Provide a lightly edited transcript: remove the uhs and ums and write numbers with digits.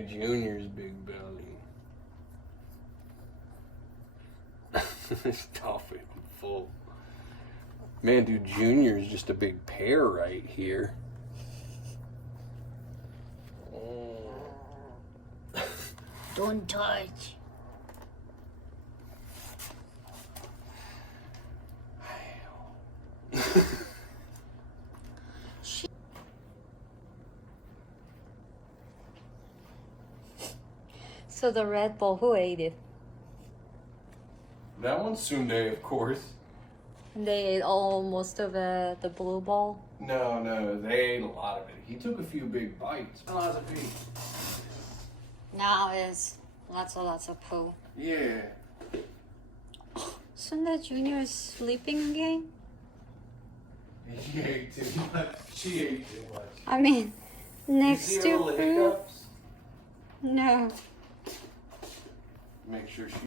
Junior's big belly. Stop it, I'm full. Man, dude, Junior's just a big pear right here. Don't touch. So the Red Bull, who ate it? That one's Sunday, of course. They ate all most of it, the blue ball. No, they ate a lot of it. He took a few big bites. Lots of feet. Now is lots of poo. Yeah. Sunday Junior is sleeping again? He ate too much. She ate too much. I mean, next You see her to little poo? hiccups? No. Make sure she